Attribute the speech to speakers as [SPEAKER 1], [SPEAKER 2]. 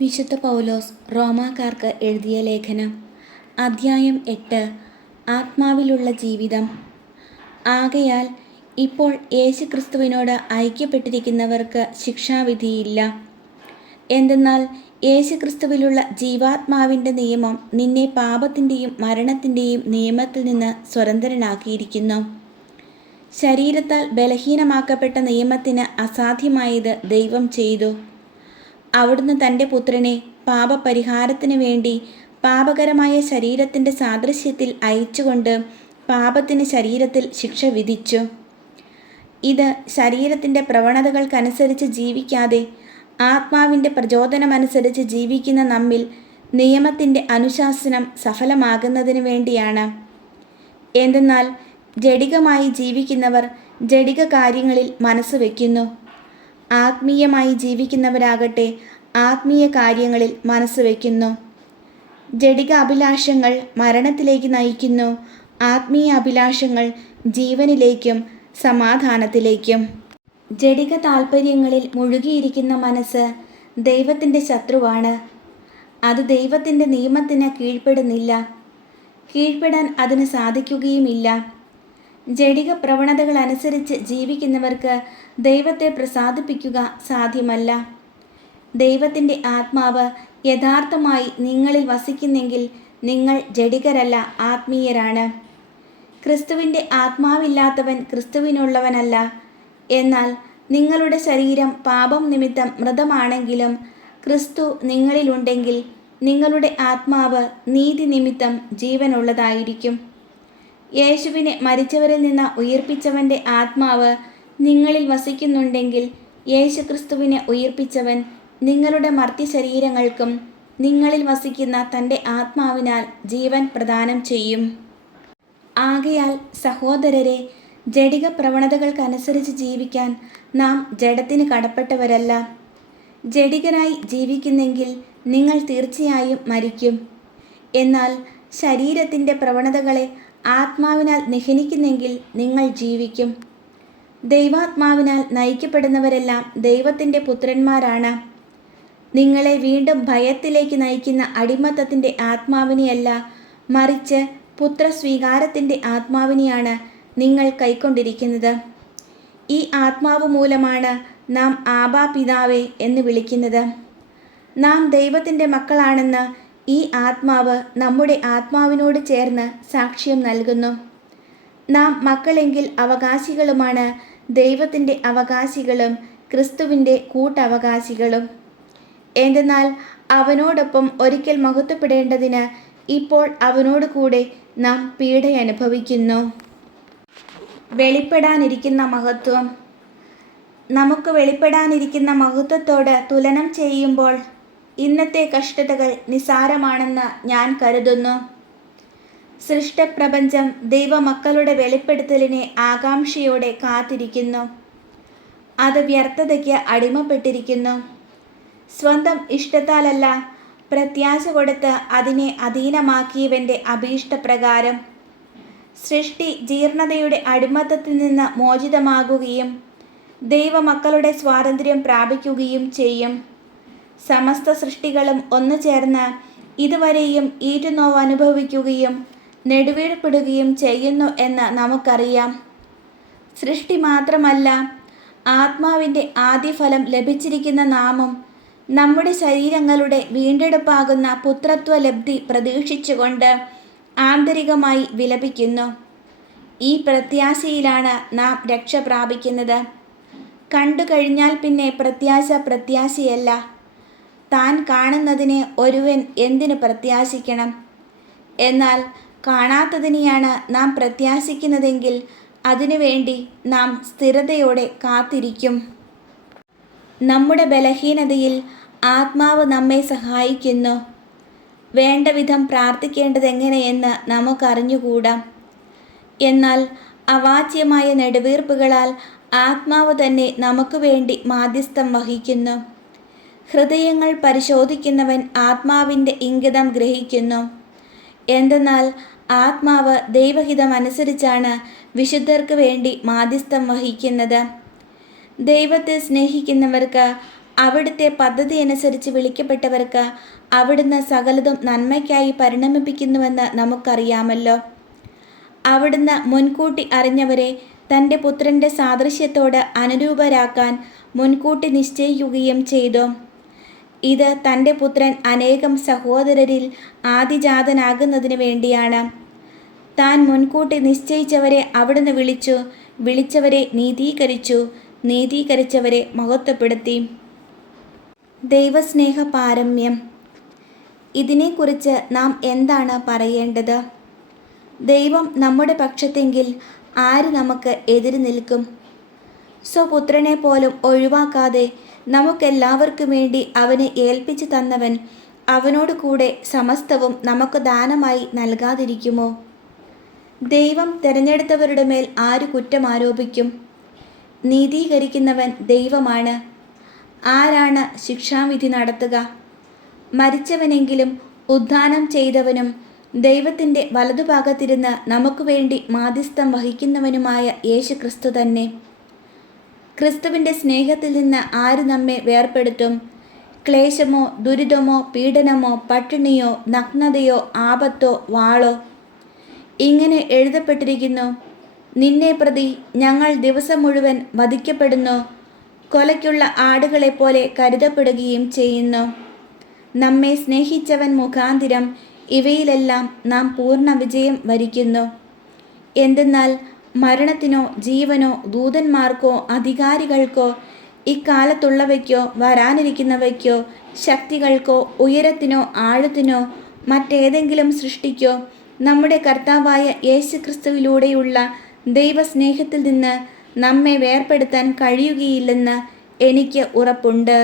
[SPEAKER 1] വിശുദ്ധ പൗലോസ് റോമാക്കാർക്ക് എഴുതിയ ലേഖനം. അധ്യായം എട്ട്. ആത്മാവിലുള്ള ജീവിതം. ആകയാൽ ഇപ്പോൾ യേശുക്രിസ്തുവിനോട് ഐക്യപ്പെട്ടിരിക്കുന്നവർക്ക് ശിക്ഷാവിധിയില്ല. എന്തെന്നാൽ യേശുക്രിസ്തുവിലുള്ള ജീവാത്മാവിന്റെ നിയമം നിന്നെ പാപത്തിന്റെയും മരണത്തിന്റെയും നിയമത്തിൽ നിന്ന് സ്വതന്ത്രനാക്കിയിരിക്കുന്നു. ശരീരത്താൽ ബലഹീനമാക്കപ്പെട്ട നിയമത്തിന് അസാധ്യമായത് ദൈവം ചെയ്തു. അവിടുന്ന് തന്റെ പുത്രനെ പാപപരിഹാരത്തിന് വേണ്ടി പാപകരമായ ശരീരത്തിന്റെ സാദൃശ്യത്തിൽ അയച്ചുകൊണ്ട് പാപത്തിന് ശരീരത്തിൽ ശിക്ഷ വിധിച്ചു. ഇത് ശരീരത്തിന്റെ പ്രവണതകൾക്കനുസരിച്ച് ജീവിക്കാതെ ആത്മാവിന്റെ പ്രചോദനമനുസരിച്ച് ജീവിക്കുന്ന നമ്മിൽ നിയമത്തിന്റെ അനുശാസനം സഫലമാകുന്നതിന് വേണ്ടിയാണ്. എന്തെന്നാൽ ജഡികമായി ജീവിക്കുന്നവർ ജഡിക കാര്യങ്ങളിൽ മനസ്സ് വയ്ക്കുന്നു ആത്മീയമായി ജീവിക്കുന്നവരാകട്ടെ ആത്മീയ കാര്യങ്ങളിൽ മനസ്സ് വയ്ക്കുന്നു ജഡിക അഭിലാഷങ്ങൾ മരണത്തിലേക്ക് നയിക്കുന്നു. ആത്മീയ അഭിലാഷങ്ങൾ ജീവനിലേക്കും സമാധാനത്തിലേക്കും. ജഡിക താൽപ്പര്യങ്ങളിൽ മുഴുകിയിരിക്കുന്ന മനസ്സ് ദൈവത്തിന്റെ ശത്രുവാണ്. അത് ദൈവത്തിന്റെ നിയമത്തിന് കീഴ്പ്പെടുന്നില്ല. കീഴ്പ്പെടാൻ അതിന് സാധിക്കുകയുമില്ല. ജഡിക പ്രവണതകൾ അനുസരിച്ച് ജീവിക്കുന്നവർക്ക് ദൈവത്തെ പ്രസാദിപ്പിക്കുക സാധ്യമല്ല. ദൈവത്തിന്റെ ആത്മാവ് യഥാർത്ഥമായി നിങ്ങളിൽ വസിക്കുന്നെങ്കിൽ നിങ്ങൾ ജഡികരല്ല ആത്മീയരാണ്. ക്രിസ്തുവിന്റെ ആത്മാവില്ലാത്തവൻ ക്രിസ്തുവിനുള്ളവനല്ല. എന്നാൽ നിങ്ങളുടെ ശരീരം പാപം നിമിത്തം മൃതമാണെങ്കിലും ക്രിസ്തു നിങ്ങളിലുണ്ടെങ്കിൽ നിങ്ങളുടെ ആത്മാവ് നീതി നിമിത്തം ജീവനുള്ളതായിരിക്കും. യേശുവിനെ മരിച്ചവരിൽ നിന്ന് ഉയർപ്പിച്ചവന്റെ ആത്മാവ് നിങ്ങളിൽ വസിക്കുന്നുണ്ടെങ്കിൽ യേശുക്രിസ്തുവിനെ ഉയർപ്പിച്ചവൻ നിങ്ങളുടെ മർത്യശരീരങ്ങൾക്കും നിങ്ങളിൽ വസിക്കുന്ന തന്റെ ആത്മാവിനാൽ ജീവൻ പ്രദാനം ചെയ്യും. ആകയാൽ സഹോദരരെ ജഡിക പ്രവണതകൾക്കനുസരിച്ച് ജീവിക്കാൻ നാം ജഡത്തിന് കടപ്പെട്ടവരല്ല. ജഡികരായി ജീവിക്കുന്നെങ്കിൽ നിങ്ങൾ തീർച്ചയായും മരിക്കും. എന്നാൽ ശരീരത്തിന്റെ പ്രവണതകളെ ആത്മാവിനാൽ നിഹനിക്കുന്നെങ്കിൽ നിങ്ങൾ ജീവിക്കും. ദൈവാത്മാവിനാൽ നയിക്കപ്പെടുന്നവരെല്ലാം ദൈവത്തിന്റെ പുത്രന്മാരാണ്. നിങ്ങളെ വീണ്ടും ഭയത്തിലേക്ക് നയിക്കുന്ന അടിമത്തത്തിന്റെ ആത്മാവിനെയല്ല മറിച്ച് പുത്രസ്വീകാരത്തിന്റെ ആത്മാവിനെയാണ് നിങ്ങൾ കൈക്കൊണ്ടിരിക്കുന്നത്. ഈ ആത്മാവ് മൂലമാണ് നാം ആബാ പിതാവേ എന്ന് വിളിക്കുന്നത്. നാം ദൈവത്തിന്റെ മക്കളാണെന്ന് ഈ ആത്മാവ് നമ്മുടെ ആത്മാവിനോട് ചേർന്ന് സാക്ഷ്യം നൽകുന്നു. നാം മക്കളെങ്കിൽ അവകാശികളുമാണ് ദൈവത്തിന്റെ അവകാശികളും ക്രിസ്തുവിന്റെ കൂട്ടവകാശികളും. എന്തെന്നാൽ അവനോടൊപ്പം ഒരിക്കൽ മഹത്വപ്പെടേണ്ടതിന് ഇപ്പോൾ അവനോട് കൂടെ നാം പീഡയനുഭവിക്കുന്നു. വെളിപ്പെടാനിരിക്കുന്ന മഹത്വം. നമുക്ക് വെളിപ്പെടാനിരിക്കുന്ന മഹത്വത്തോട് തുലനം ചെയ്യുമ്പോൾ ഇന്നത്തെ കഷ്ടതകൾ നിസാരമാണെന്ന് ഞാൻ കരുതുന്നു. സൃഷ്ടപ്രപഞ്ചം ദൈവമക്കളുടെ വെളിപ്പെടുത്തലിനെ ആകാംക്ഷയോടെ കാത്തിരിക്കുന്നു. അത് വ്യർത്ഥതയ്ക്ക് അടിമപ്പെട്ടിരിക്കുന്നു. സ്വന്തം ഇഷ്ടത്താലല്ല പ്രത്യാശ കൊടുത്ത് അതിനെ അധീനമാക്കിയവന്റെ അഭീഷ്ടപ്രകാരം. സൃഷ്ടി ജീർണതയുടെ അടിമത്തത്തിൽ നിന്ന് മോചിതമാകുകയും ദൈവമക്കളുടെ സ്വാതന്ത്ര്യം പ്രാപിക്കുകയും ചെയ്യും. സമസ്ത സൃഷ്ടികളും ഒന്നു ചേർന്ന് ഇതുവരെയും ഈറ്റുനോവ് അനുഭവിക്കുകയും നെടുവീഴ്പ്പെടുകയും ചെയ്യുന്നു എന്ന് നമുക്കറിയാം. സൃഷ്ടി മാത്രമല്ല ആത്മാവിന്റെ ആദ്യഫലം ലഭിച്ചിരിക്കുന്ന നാമം നമ്മുടെ ശരീരങ്ങളുടെ വീണ്ടെടുപ്പാകുന്ന പുത്രത്വ ലബ്ധി പ്രതീക്ഷിച്ചുകൊണ്ട് ആന്തരികമായി വിലപിക്കുന്നു. ഈ പ്രത്യാശയിലാണ് നാം രക്ഷ പ്രാപിക്കുന്നത് കണ്ടു കഴിഞ്ഞാൽ പിന്നെ പ്രത്യാശ പ്രത്യാശയല്ല. താൻ കാണുന്നതിനെ ഒരുവൻ എന്തിനു പ്രത്യാശിക്കണം? എന്നാൽ കാണാത്തതിനെയാണ് നാം പ്രത്യാശിക്കുന്നതെങ്കിൽ അതിനുവേണ്ടി നാം സ്ഥിരതയോടെ കാത്തിരിക്കും. നമ്മുടെ ബലഹീനതയിൽ ആത്മാവ് നമ്മെ സഹായിക്കുന്നു. വേണ്ട വിധം പ്രാർത്ഥിക്കേണ്ടതെങ്ങനെയെന്ന് നമുക്കറിഞ്ഞുകൂടാം. എന്നാൽ അവാച്യമായ നെടുവീർപ്പുകളാൽ ആത്മാവ് തന്നെ നമുക്ക് വേണ്ടി മാധ്യസ്ഥം വഹിക്കുന്നു. ഹൃദയങ്ങൾ പരിശോധിക്കുന്നവൻ ആത്മാവിന്റെ ഇംഗിതം ഗ്രഹിക്കുന്നു. എന്തെന്നാൽ ആത്മാവ് ദൈവഹിതം അനുസരിച്ചാണ് വിശുദ്ധർക്ക് വേണ്ടി മാധ്യസ്ഥം വഹിക്കുന്നത്. ദൈവത്തെ സ്നേഹിക്കുന്നവർക്ക് അവിടുത്തെ പദ്ധതി അനുസരിച്ച് വിളിക്കപ്പെട്ടവർക്ക് അവിടുന്ന് സകലതും നന്മയ്ക്കായി പരിണമിപ്പിക്കുന്നുവെന്ന് നമുക്കറിയാമല്ലോ. അവിടുന്ന് മുൻകൂട്ടി അറിഞ്ഞവരെ തന്റെ പുത്രന്റെ സാദൃശ്യത്തോട് അനുരൂപരാക്കാൻ മുൻകൂട്ടി നിശ്ചയിക്കുകയും ചെയ്തു. ഇത് തന്റെ പുത്രൻ അനേകം സഹോദരരിൽ ആദിജാതനാകുന്നതിന് വേണ്ടിയാണ്. താൻ മുൻകൂട്ടി നിശ്ചയിച്ചവരെ അവിടുന്ന് വിളിച്ചു വിളിച്ചവരെ നീതീകരിച്ചു നീതീകരിച്ചവരെ മഹത്വപ്പെടുത്തി. ദൈവസ്നേഹ പാരമ്യം ഇതിനെക്കുറിച്ച് നാം എന്താണ് പറയേണ്ടത്? ദൈവം നമ്മുടെ പക്ഷത്തെങ്കിൽ ആര് നമുക്ക് എതിര് നിൽക്കും? സ്വപുത്രനെ പോലും ഒഴിവാക്കാതെ നമുക്കെല്ലാവർക്കും വേണ്ടി അവനെ ഏൽപ്പിച്ചു തന്നവൻ അവനോട് കൂടെ സമസ്തവും നമുക്ക് ദാനമായി നൽകാതിരിക്കുമോ? ദൈവം തിരഞ്ഞെടുത്തവരുടെ മേൽ ആര് കുറ്റം ആരോപിക്കും? നീതീകരിക്കുന്നവൻ ദൈവമാണ്. ആരാണ് ശിക്ഷാവിധി നടത്തുക? മരിച്ചവനെങ്കിലും ഉദ്ധാനം ചെയ്തവനും ദൈവത്തിന്റെ വലതുഭാഗത്തിരുന്ന് നമുക്ക് വേണ്ടി മാധ്യസ്ഥം വഹിക്കുന്നവനുമായ യേശുക്രിസ്തു തന്നെ. ക്രിസ്തുവിന്റെ സ്നേഹത്തിൽ നിന്ന് ആര് നമ്മെ വേർപെടുത്തും ക്ലേശമോ ദുരിതമോ പീഡനമോ പട്ടിണിയോ നഗ്നതയോ ആപത്തോ വാളോ? ഇങ്ങനെ എഴുതപ്പെട്ടിരിക്കുന്നു നിന്നെ പ്രതി ഞങ്ങൾ ദിവസം മുഴുവൻ വധിക്കപ്പെടുന്നു കൊലയ്ക്കുള്ള ആടുകളെ പോലെ കരുതപ്പെടുകയും ചെയ്യുന്നു. നമ്മെ സ്നേഹിച്ചവൻ മുഖാന്തിരം ഇവയിലെല്ലാം നാം പൂർണ വിജയം വരിക്കുന്നു. എന്തെന്നാൽ മരണത്തിനോ ജീവനോ ദൂതന്മാർക്കോ അധികാരികൾക്കോ ഇക്കാലത്തുള്ളവയ്ക്കോ വരാനിരിക്കുന്നവയ്ക്കോ ശക്തികൾക്കോ ഉയരത്തിനോ ആഴത്തിനോ മറ്റേതെങ്കിലും സൃഷ്ടിക്കോ നമ്മുടെ കർത്താവായ യേശുക്രിസ്തുവിലൂടെയുള്ള ദൈവസ്നേഹത്തിൽ നിന്ന് നമ്മെ വേർപെടുത്താൻ കഴിയുകയില്ലെന്ന് എനിക്ക് ഉറപ്പുണ്ട്.